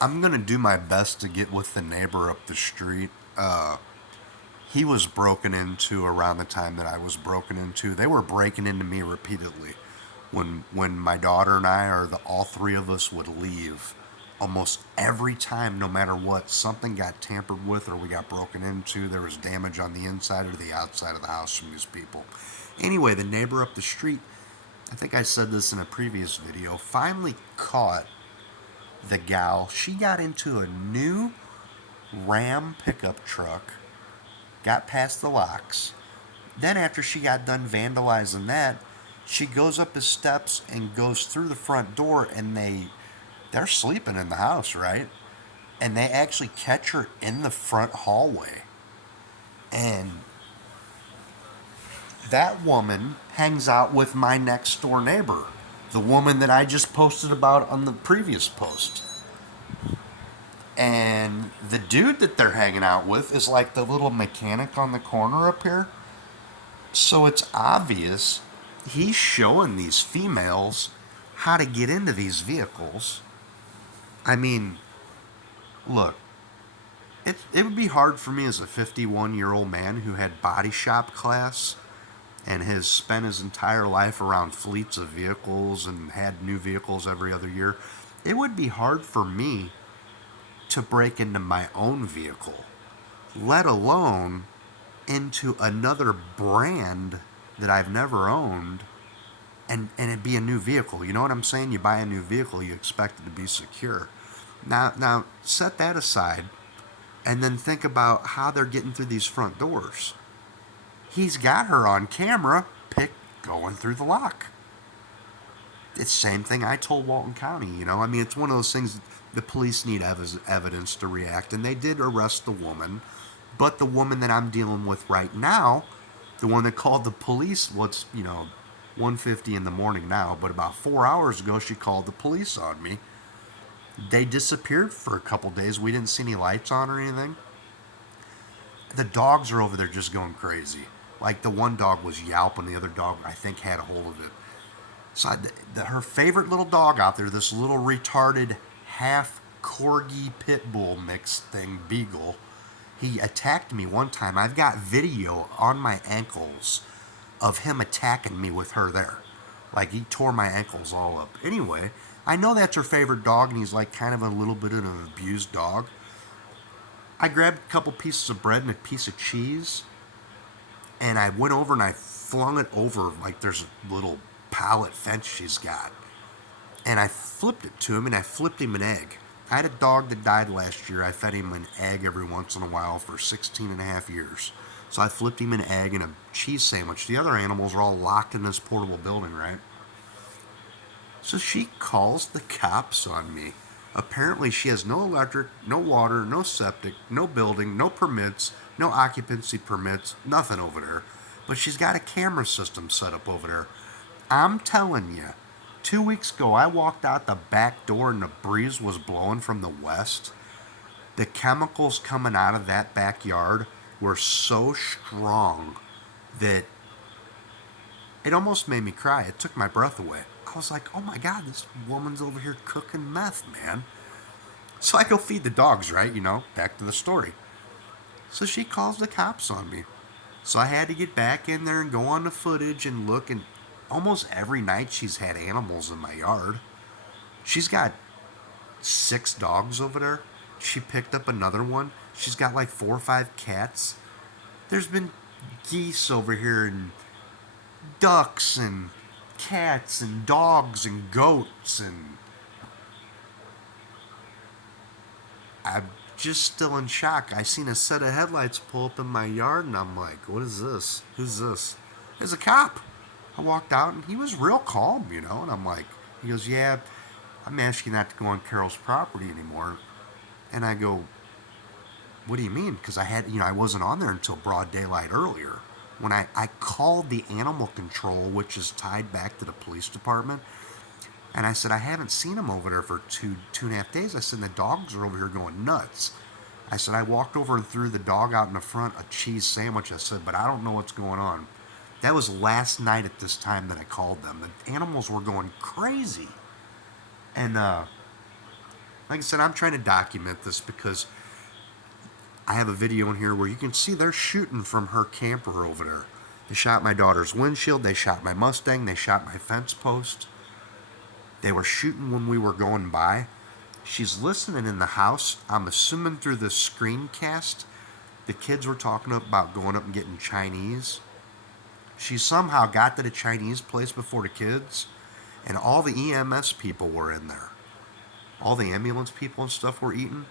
I'm gonna do my best to get with the neighbor up the street. He was broken into around the time that I was broken into. They were breaking into me repeatedly. When my daughter and I, or all three of us, would leave, almost every time, no matter what, something got tampered with or we got broken into. There was damage on the inside or the outside of the house from these people. Anyway, the neighbor up the street, I think I said this in a previous video, finally caught the gal. She got into a new Ram pickup truck, got past the locks. Then, after she got done vandalizing that, she goes up the steps and goes through the front door, and they're sleeping in the house, right? And they actually catch her in the front hallway. And that woman hangs out with my next door neighbor, the woman that I just posted about on the previous post. And the dude that they're hanging out with is like the little mechanic on the corner up here. So it's obvious he's showing these females how to get into these vehicles. I mean, look, it would be hard for me as a 51-year-old man who had body shop class and has spent his entire life around fleets of vehicles and had new vehicles every other year. It would be hard for me to break into my own vehicle, let alone into another brand that I've never owned, and it be a new vehicle. You know what I'm saying? You buy a new vehicle, you expect it to be secure. Now set that aside, and then think about how they're getting through these front doors. He's got her on camera, going through the lock. It's the same thing I told Walton County. I mean, it's one of those things. The police need evidence to react, and they did arrest the woman. But the woman that I'm dealing with right now, the one that called the police, 1:50 in the morning now, but about 4 hours ago, she called the police on me. They disappeared for a couple days. We didn't see any lights on or anything. The dogs are over there just going crazy. Like, the one dog was yelping, the other dog, I think, had a hold of it. So her favorite little dog out there, this little retarded half corgi pit bull mixed thing, Beagle, he attacked me one time. I've got video on my ankles of him attacking me with her there. Like, he tore my ankles all up. Anyway, I know that's her favorite dog, and he's like kind of a little bit of an abused dog. I grabbed a couple pieces of bread and a piece of cheese, and I went over and I flung it over, like there's a little pallet fence she's got. And I flipped it to him, and I flipped him an egg. I had a dog that died last year. I fed him an egg every once in a while for 16 and a half years. So I flipped him an egg and a cheese sandwich. The other animals are all locked in this portable building, right? So she calls the cops on me. Apparently she has no electric, no water, no septic, no building, no permits, no occupancy permits, nothing over there. But she's got a camera system set up over there. I'm telling you, 2 weeks ago I walked out the back door and the breeze was blowing from the west. The chemicals coming out of that backyard were so strong that it almost made me cry. It took my breath away. I was like, oh my God, this woman's over here cooking meth, man. So I go feed the dogs, right? Back to the story. So she calls the cops on me. So I had to get back in there and go on the footage and look, and almost every night she's had animals in my yard. She's got 6 dogs over there. She picked up another one. She's got like 4 or 5 cats. There's been geese over here and ducks and cats and dogs and goats, and I'm just still in shock. I seen a set of headlights pull up in my yard, and I'm like, what is this? Who's this? There's a cop. I walked out, and he was real calm, and I'm like, he goes, yeah, I'm asking you not to go on Carol's property anymore. And I go, what do you mean? Because I wasn't on there until broad daylight earlier. When I called the animal control, which is tied back to the police department, and I said, I haven't seen them over there for two and a half days. I said, the dogs are over here going nuts. I said, I walked over and threw the dog out in the front a cheese sandwich. I said, but I don't know what's going on. That was last night at this time that I called them. The animals were going crazy. And Like I said, I'm trying to document this because I have a video in here where you can see they're shooting from her camper over there. They shot my daughter's windshield. They shot my Mustang. They shot my fence post. They were shooting when we were going by. She's listening in the house. I'm assuming through the screencast, the kids were talking about going up and getting Chinese. She somehow got to the Chinese place before the kids, and all the EMS people were in there. All the ambulance people and stuff were eating.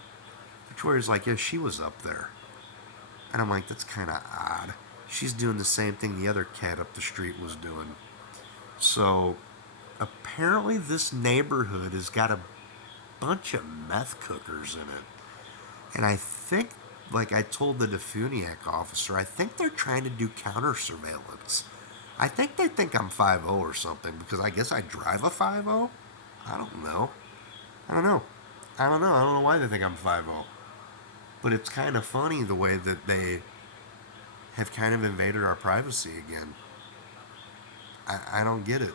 Victoria's like, yeah, she was up there. And I'm like, that's kind of odd. She's doing the same thing the other cat up the street was doing. So, apparently this neighborhood has got a bunch of meth cookers in it. And I think, like I told the Defuniak officer, I think they're trying to do counter surveillance. I think they think I'm 5'0 or something because I guess I drive a 5'0. I don't know. I don't know. I don't know why they think I'm 5'0. But it's kind of funny the way that they have kind of invaded our privacy again. I don't get it.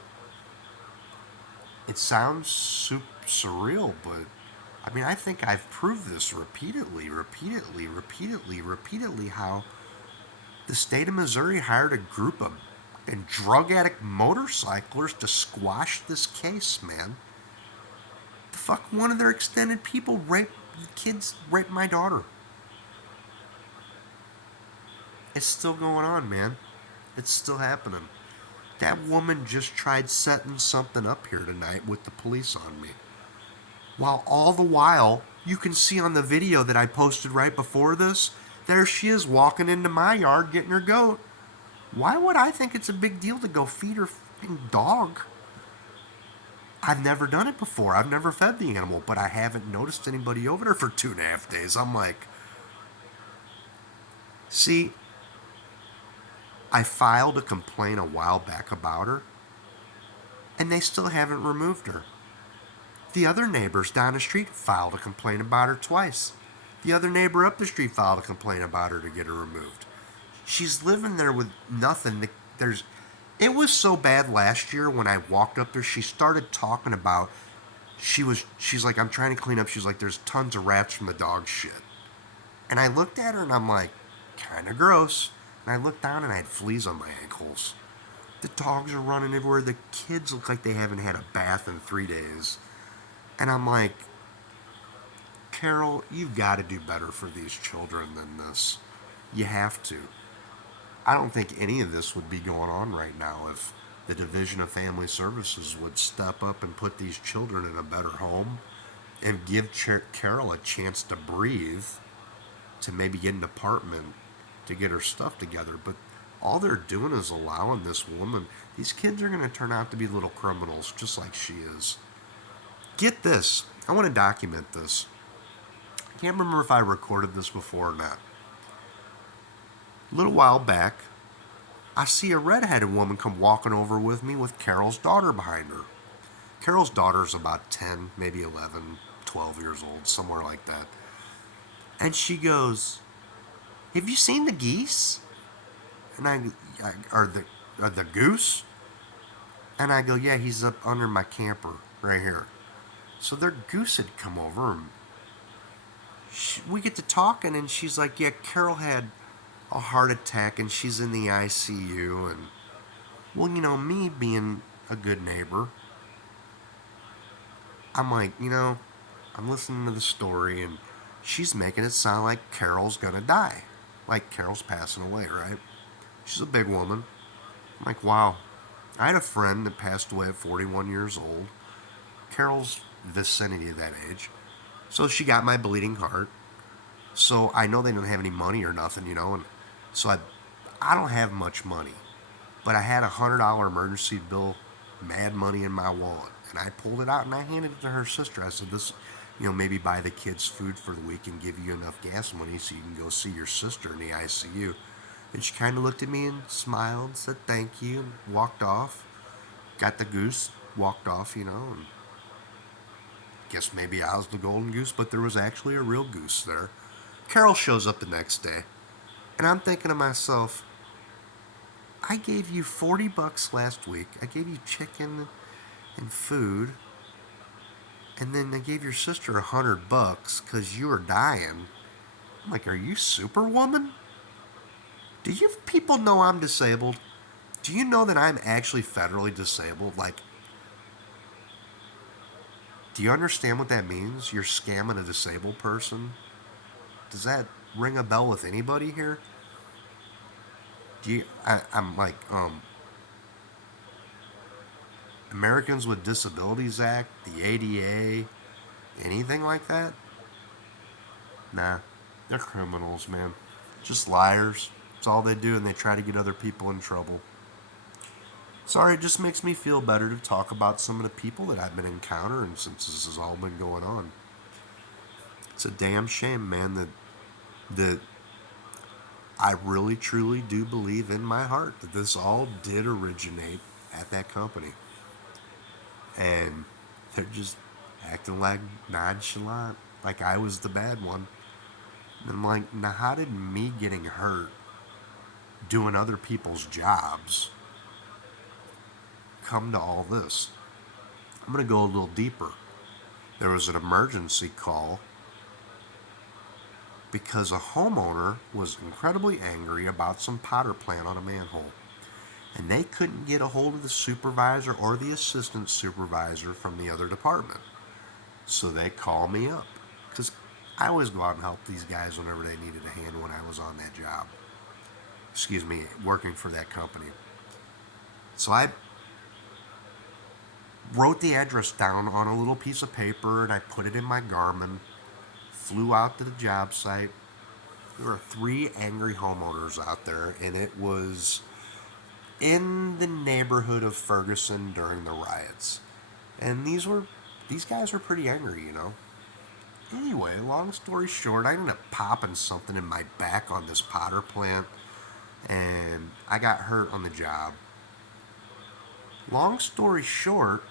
It sounds super surreal, but I mean, I think I've proved this repeatedly, how the state of Missouri hired a group of drug addict motorcyclers to squash this case, man. The fuck, one of their extended people raped my daughter. It's still going on, man. It's still happening. That woman just tried setting something up here tonight with the police on me. While all the while, you can see on the video that I posted right before this, there she is walking into my yard getting her goat. Why would I think it's a big deal to go feed her fucking dog? I've never done it before. I've never fed the animal, but I haven't noticed anybody over there for 2.5 days. I'm like, see, I filed a complaint a while back about her, and they still haven't removed her. The other neighbors down the street filed a complaint about her twice. The other neighbor up the street filed a complaint about her to get her removed. She's living there with nothing. It was so bad last year when I walked up there, she started talking about, she's like, I'm trying to clean up. She's like, there's tons of rats from the dog shit. And I looked at her and I'm like, kind of gross. And I looked down and I had fleas on my ankles. The dogs are running everywhere. The kids look like they haven't had a bath in 3 days. And I'm like, Carol, you've got to do better for these children than this. You have to. I don't think any of this would be going on right now if the Division of Family Services would step up and put these children in a better home and give Carol a chance to breathe, to maybe get an apartment, to get her stuff together. But all they're doing is allowing this woman, these kids are going to turn out to be little criminals just like she is. Get this. I want to document this. I can't remember if I recorded this before or not. A little while back, I see a redheaded woman come walking over with me with Carol's daughter behind her. Carol's daughter's about 10, maybe 11, 12 years old, somewhere like that. And she goes, have you seen the geese? And or the goose? And I go, yeah, he's up under my camper right here. So their goose had come over and we get to talking and she's like, yeah, Carol had a heart attack and she's in the ICU. And, well, you know, me being a good neighbor, I'm like, you know, I'm listening to the story and she's making it sound like Carol's gonna die. Like Carol's passing away, right? She's a big woman. I'm like, wow. I had a friend that passed away at 41 years old. Carol's vicinity of that age. So she got my bleeding heart. So I know they don't have any money or nothing, you know, and so I don't have much money. But I had $100 emergency bill, mad money in my wallet. And I pulled it out and I handed it to her sister. I said, this, you know, maybe buy the kids food for the week and give you enough gas money so you can go see your sister in the ICU. And she kind of looked at me and smiled, said thank you, and walked off. Got the goose, walked off, you know, and guess maybe I was the golden goose, but there was actually a real goose there. Carol shows up the next day, and I'm thinking to myself, I gave you $40 last week. I gave you chicken and food, and then they gave your sister $100 because you were dying. I'm like, are you Superwoman? Do you people know I'm disabled? Do you know that I'm actually federally disabled? Like, do you understand what that means? You're scamming a disabled person? Does that ring a bell with anybody here? I'm like, Americans with Disabilities Act, the ADA, anything like that? Nah, they're criminals, man. Just liars. It's all they do, and they try to get other people in trouble. Sorry, it just makes me feel better to talk about some of the people that I've been encountering since this has all been going on. It's a damn shame, man, that I really truly do believe in my heart that this all did originate at that company. And they're just acting like nonchalant, like I was the bad one. And I'm like, now how did me getting hurt doing other people's jobs come to all this? I'm going to go a little deeper. There was an emergency call because a homeowner was incredibly angry about some powder plant on a manhole. And they couldn't get a hold of the supervisor or the assistant supervisor from the other department. So they called me up because I always go out and help these guys whenever they needed a hand when I was on that job. Excuse me, working for that company. So I wrote the address down on a little piece of paper and I put it in my Garmin, flew out to the job site. There were 3 angry homeowners out there, and it was in the neighborhood of Ferguson during the riots. And these guys were pretty angry, you know. Anyway, long story short, I ended up popping something in my back on this powder plant, and I got hurt on the job. Long story short,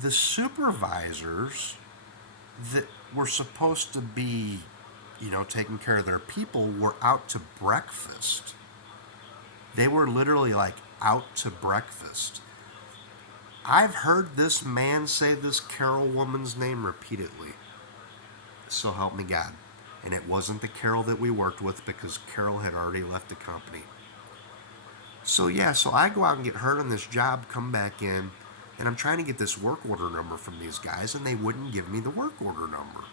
the supervisors that were supposed to be, you know, taking care of their people were out to breakfast. They were literally like out to breakfast. I've heard this man say this Carol woman's name repeatedly. So help me God. And it wasn't the Carol that we worked with because Carol had already left the company. So yeah, so I go out and get hurt on this job, come back in, and I'm trying to get this work order number from these guys, and they wouldn't give me the work order number.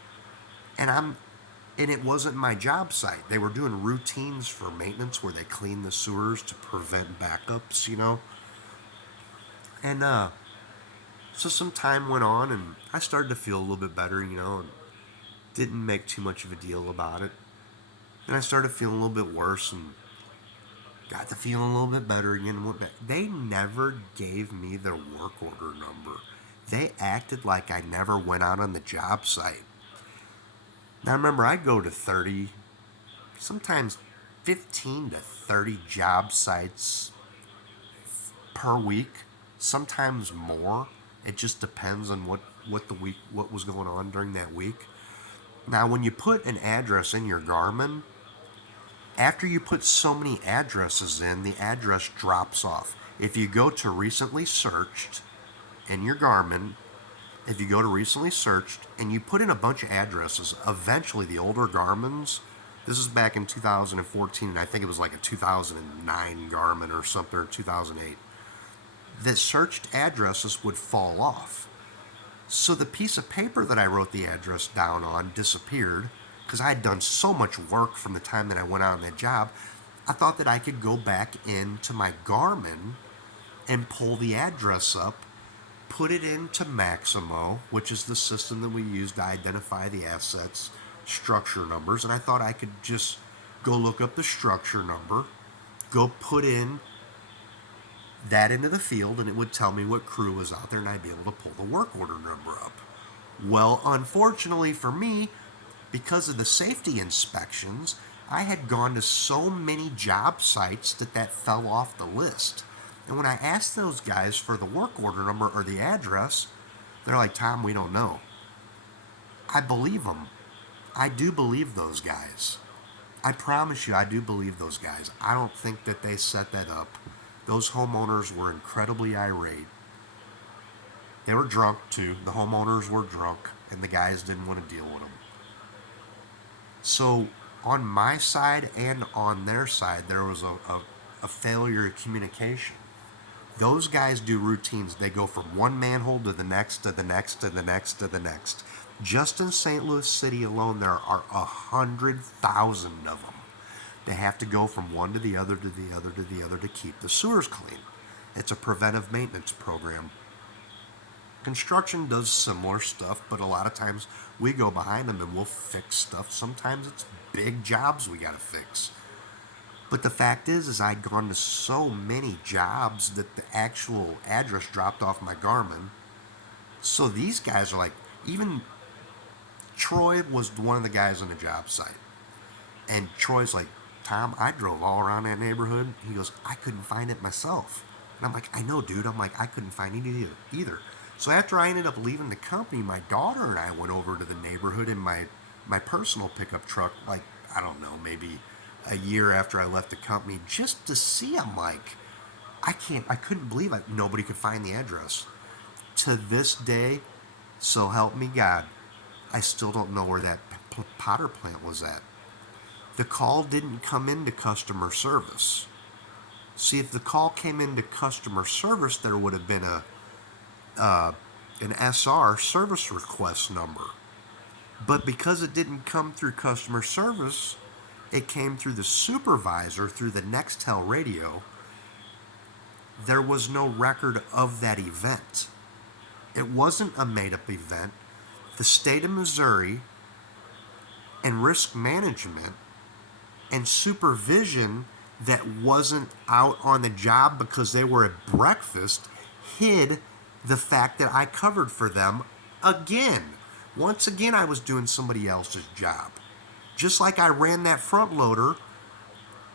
And it wasn't my job site. They were doing routines for maintenance where they clean the sewers to prevent backups, you know. And so some time went on, and I started to feel a little bit better, you know, and didn't make too much of a deal about it. And I started feeling a little bit worse, and got to feeling a little bit better again. And went back. They never gave me their work order number. They acted like I never went out on the job site. Now remember, I go to 30, sometimes 15 to 30 job sites per week, sometimes more. It just depends on what was going on during that week. Now, when you put an address in your Garmin, after you put so many addresses in, the address drops off. If you go to recently searched in your Garmin, if you go to recently searched and you put in a bunch of addresses, eventually the older Garmins, this is back in 2014, and I think it was like a 2009 Garmin or something, or 2008, the searched addresses would fall off. So the piece of paper that I wrote the address down on disappeared because I had done so much work from the time that I went out on that job. I thought that I could go back into my Garmin and pull the address up, put it into Maximo, which is the system that we use to identify the assets, structure numbers, and I thought I could just go look up the structure number, go put in that into the field, and it would tell me what crew was out there, and I'd be able to pull the work order number up. Well, unfortunately for me, because of the safety inspections, I had gone to so many job sites that fell off the list. And when I asked those guys for the work order number or the address, they're like, Tom, we don't know. I believe them. I do believe those guys. I promise you, I do believe those guys. I don't think that they set that up. Those homeowners were incredibly irate. They were drunk too. The homeowners were drunk, and the guys didn't want to deal with them. So on my side and on their side, there was a failure of communication. Those guys do routines. They go from one manhole to the next, to the next, to the next, to the next. Just in St. Louis City alone, there are 100,000 of them. They have to go from one to the other, to the other, to the other to keep the sewers clean. It's a preventive maintenance program. Construction does similar stuff, but a lot of times we go behind them and we'll fix stuff. Sometimes it's big jobs we gotta fix. But the fact is I'd gone to so many jobs that the actual address dropped off my Garmin. So these guys are like, even Troy was one of the guys on the job site. And Troy's like, Tom, I drove all around that neighborhood. He goes, I couldn't find it myself. And I'm like, I know, dude. I'm like, I couldn't find it either. So after I ended up leaving the company, my daughter and I went over to the neighborhood in my personal pickup truck, like, I don't know, maybe a year after I left the company, just to see. I'm like, I couldn't believe nobody could find the address. To this day, so help me God, I still don't know where that Potter plant was at. The call didn't come into customer service. See, if the call came into customer service, there would have been an SR, service request number. But because it didn't come through customer service, it came through the supervisor through the Nextel radio. There was no record of that event. It wasn't a made-up event. The state of Missouri and risk management and supervision that wasn't out on the job because they were at breakfast hid the fact that I covered for them again. Once again, I was doing somebody else's job. Just like I ran that front loader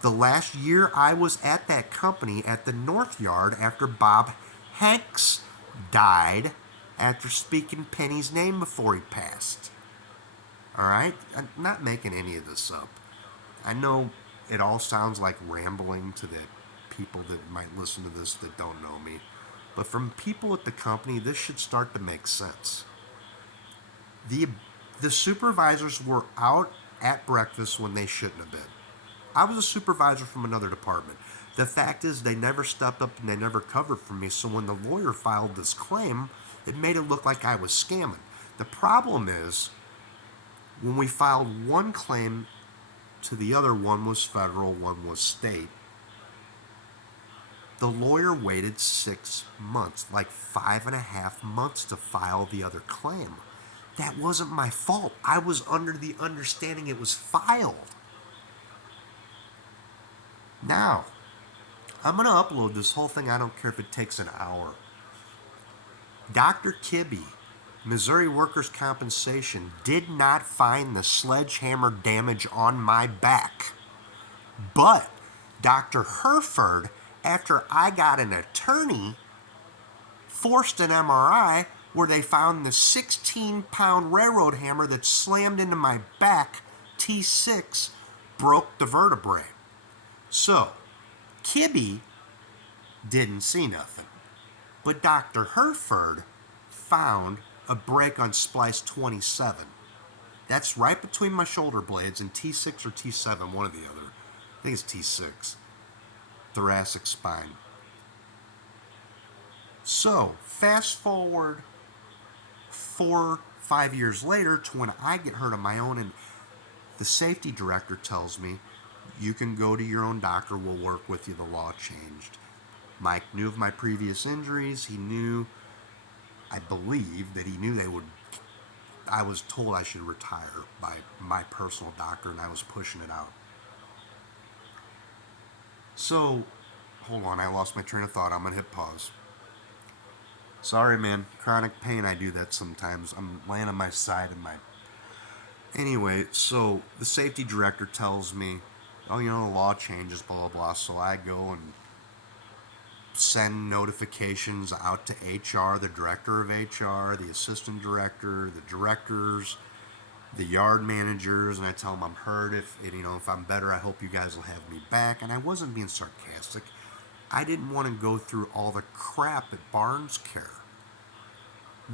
the last year I was at that company at the North Yard after Bob Hanks died after speaking Penny's name before he passed. Alright? I'm not making any of this up. I know it all sounds like rambling to the people that might listen to this that don't know me. But from people at the company, this should start to make sense. The supervisors were out at breakfast when they shouldn't have been. I was a supervisor from another department. The fact is they never stepped up and they never covered for me, so when the lawyer filed this claim, it made it look like I was scamming. The problem is, when we filed one claim to the other, one was federal, one was state, the lawyer waited 6 months, like 5.5 months to file the other claim. That wasn't my fault. I was under the understanding it was filed. Now, I'm going to upload this whole thing. I don't care if it takes an hour. Dr. Kibbe, Missouri Workers' Compensation, did not find the sledgehammer damage on my back. But Dr. Herford, after I got an attorney, forced an MRI where they found the 16-pound railroad hammer that slammed into my back, T6, broke the vertebrae. So, Kibbe didn't see nothing. But Dr. Herford found a break on splice 27. That's right between my shoulder blades and T6 or T7, one or the other. I think it's T6. Thoracic spine. So, fast forward 4-5 years later to when I get hurt on my own, and the safety director tells me, you can go to your own doctor, we'll work with you, the law changed. Mike knew of my previous injuries. He knew, I believe, that he knew I was told I should retire by my personal doctor, and I was pushing it out. So, hold on, I lost my train of thought. I'm going to hit pause. Sorry, man. Chronic pain, I do that sometimes. I'm laying on my side and Anyway, so the safety director tells me, oh, the law changes, blah, blah, blah. So I go and send notifications out to HR, the director of HR, the assistant director, the directors, the yard managers, and I tell them I'm hurt. If I'm better, I hope you guys will have me back. And I wasn't being sarcastic. I didn't want to go through all the crap at Barnes Care.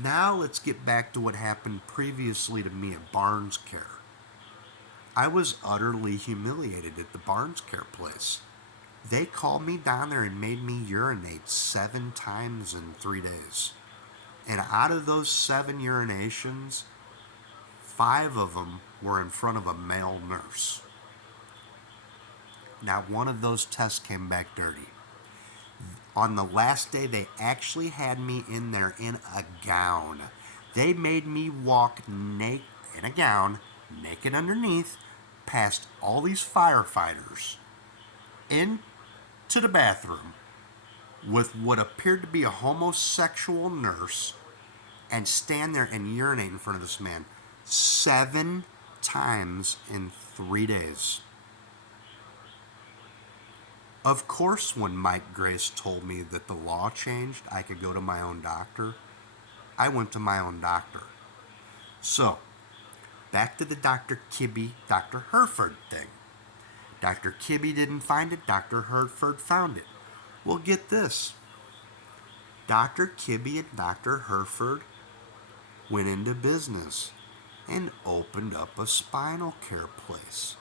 Now let's get back to what happened previously to me at Barnes Care. I was utterly humiliated at the Barnes Care place. They called me down there and made me urinate 7 times in 3 days. And out of those 7 urinations, 5 of them were in front of a male nurse. Not one of those tests came back dirty. On the last day, they actually had me in there in a gown. They made me walk naked in a gown, naked underneath, past all these firefighters into the bathroom with what appeared to be a homosexual nurse and stand there and urinate in front of this man 7 times in 3 days. Of course, when Mike Grace told me that the law changed, I could go to my own doctor, I went to my own doctor. So, back to the Dr. Kibbe, Dr. Hereford thing. Dr. Kibbe didn't find it, Dr. Hereford found it. Well, get this. Dr. Kibbe and Dr. Hereford went into business and opened up a spinal care place.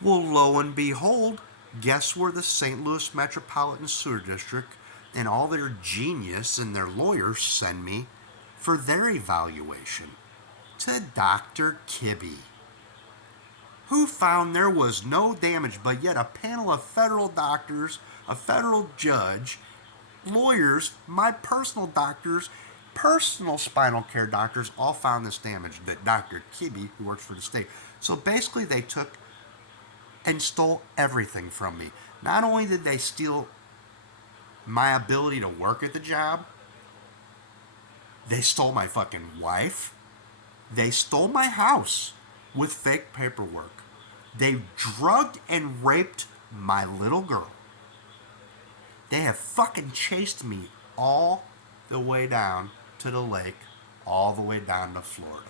Well, lo and behold, guess where the St. Louis Metropolitan Sewer District and all their genius and their lawyers send me for their evaluation? To Dr. Kibbe, who found there was no damage, but yet a panel of federal doctors, a federal judge, lawyers, my personal doctors, personal spinal care doctors all found this damage that Dr. Kibbe, who works for the state. So basically they took and stole everything from me. Not only did they steal my ability to work at the job, they stole my fucking wife. They stole my house with fake paperwork. They drugged and raped my little girl. They have fucking chased me all the way down to the lake, all the way down to Florida.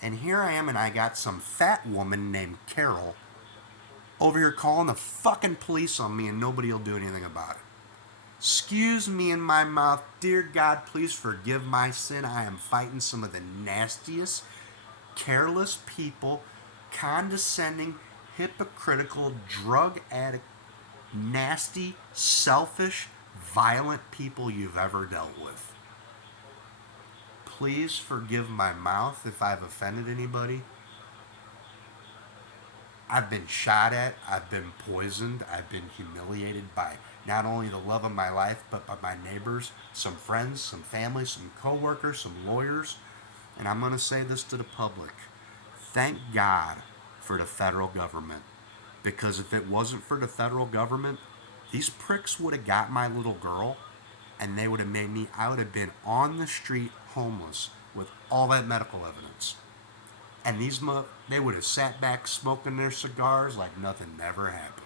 And here I am, and I got some fat woman named Carol over here calling the fucking police on me, and nobody will do anything about it. Excuse me in my mouth. Dear God, please forgive my sin. I am fighting some of the nastiest, careless people, condescending, hypocritical, drug addict, nasty, selfish, violent people you've ever dealt with. Please forgive my mouth if I've offended anybody. I've been shot at, I've been poisoned, I've been humiliated by not only the love of my life, but by my neighbors, some friends, some family, some co-workers, some lawyers. And I'm going to say this to the public. Thank God for the federal government. Because if it wasn't for the federal government, these pricks would have got my little girl, and they would have made me, I would have been on the street homeless with all that medical evidence. And they would have sat back smoking their cigars like nothing never happened.